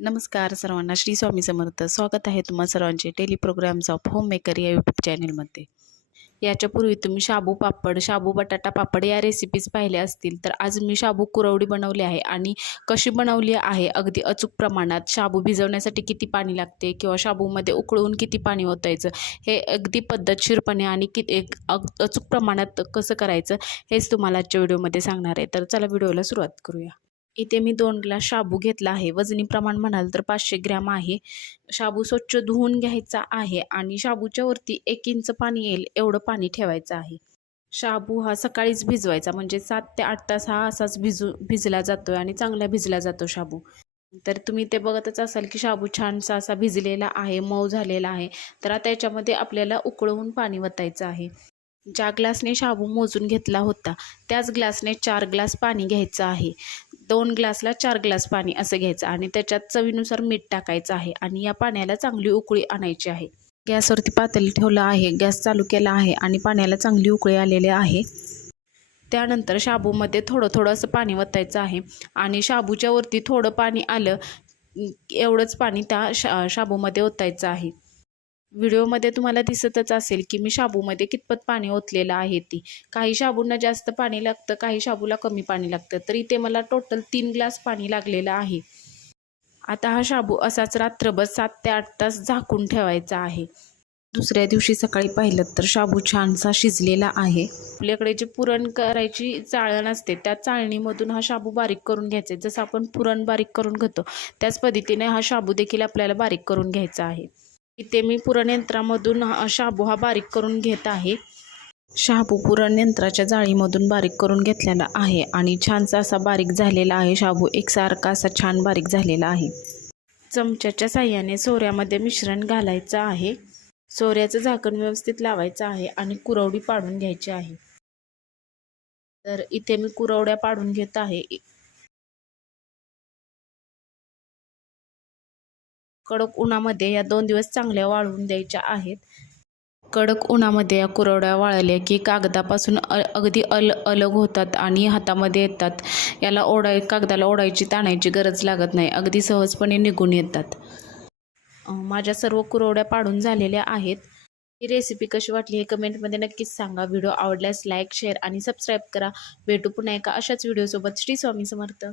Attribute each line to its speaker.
Speaker 1: नमस्कार सर्वांना. श्री स्वामी समर्थ. स्वागत आहे तुम्हा सर्वांचे daily programs of home maker या यूट्यूब चॅनलमध्ये याच्यापूर्वी तुम्ही शाबू पापड शाबू बटाटा पापड या रेसिपीज पाहिल्या असतील तर आज मी शाबू कुरवडी बनवली आहे आणि कशी बनवली आहे अगदी अचूक प्रमाणात शाबू भिजवण्यासाठी किती पाणी लागते किंवा शाबूमध्ये उकळून किती पाणी ओतायचं हे अगदी पद्धतशीरपणे आणि कि एक अग अचूक प्रमाणात कसं करायचं हेच तुम्हाला आजच्या व्हिडिओमध्ये सांगणार आहे. तर चला व्हिडिओला सुरुवात करूया. इथे मी दोन ग्लास शाबू घेतला आहे. वजनी प्रमाण म्हणाल तर पाचशे ग्रॅम आहे. शाबू स्वच्छ धुवून घ्यायचा आहे आणि शाबूच्या वरती एक इंच पाणी येईल एवढं पाणी ठेवायचं आहे. शाबू हा सकाळीच भिजवायचा म्हणजे सात ते आठ तास हा असाच भिजू भिजला जातो आणि चांगला भिजला जातो शाबू. तर तुम्ही ते बघतच असाल की शाबू छानसा असा भिजलेला आहे मऊ झालेला आहे. तर आता याच्यामध्ये आपल्याला उकळवून पाणी वतायचं आहे. ज्या ग्लासने शाबू मोजून घेतला होता त्याच ग्लासने चार ग्लास पाणी घ्यायचं आहे. दोन ग्लासला चार ग्लास पाणी असं घ्यायचं आणि त्याच्यात चवीनुसार मीठ टाकायचं आहे आणि या पाण्याला चांगली उकळी आणायची आहे. गॅसवरती पातेली ठेवलं आहे गॅस चालू केला आहे आणि पाण्याला चांगली उकळी आलेली आहे. त्यानंतर शाबूमध्ये थोडं थोडं असं पाणी वतायचं आहे आणि शाबूच्या वरती थोडं पाणी आलं एवढंच पाणी त्या शा शाबूमध्ये ओतायचं आहे. व्हिडिओमध्ये तुम्हाला दिसतच असेल की मी शाबूमध्ये कितपत पाणी ओतलेलं आहे ती. काही शाबूंना जास्त पाणी लागतं काही शाबूला कमी पाणी लागतं. तर इथे मला टोटल तीन ग्लास पाणी लागलेलं आहे. आता हा शाबू असाच रात्रभर सात ते आठ तास झाकून ठेवायचा आहे. दुसऱ्या दिवशी सकाळी पाहिलं तर शाबू छानसा शिजलेला आहे. आपल्याकडे जे पुरण करायची चाळण असते त्या चाळणीमधून हा शाबू बारीक करून घ्यायचा आहे. जसं आपण पुरण बारीक करून घेतो त्याच पद्धतीने हा शाबू देखील आपल्याला बारीक करून घ्यायचा आहे. इथे मी पुरण यंत्रामधून हा शाबू हा बारीक करून घेत आहे. शाबू पुरण यंत्राच्या जाळीमधून बारीक करून घेतलेला आहे आणि छानसा असा बारीक झालेला आहे. शाबू एकसारखा असा छान बारीक झालेला आहे. चमच्याच्या साह्याने सोऱ्यामध्ये मिश्रण घालायचं आहे. सोऱ्याचं झाकण व्यवस्थित लावायचं आहे आणि कुरवडी पाडून घ्यायची आहे. तर इथे मी कुरवड्या पाडून घेत आहे. कडक उन्हामध्ये या दोन दिवस चांगल्या वाळवून द्यायच्या आहेत. कडक उन्हामध्ये या कुरवड्या वाळल्या की कागदापासून अ अगदी अल अलग होतात आणि हातामध्ये येतात. याला ओढाय कागदाला ओढायची ताणायची गरज लागत नाही. अगदी सहजपणे निघून येतात. माझ्या सर्व कुरवड्या पाडून झालेल्या आहेत. ही रेसिपी कशी वाटली हे कमेंटमध्ये नक्कीच सांगा. व्हिडिओ आवडल्यास लाईक शेअर आणि सबस्क्राईब करा. भेटू पुन्हा एका अशाच व्हिडिओसोबत श्री स्वामी समर्थ.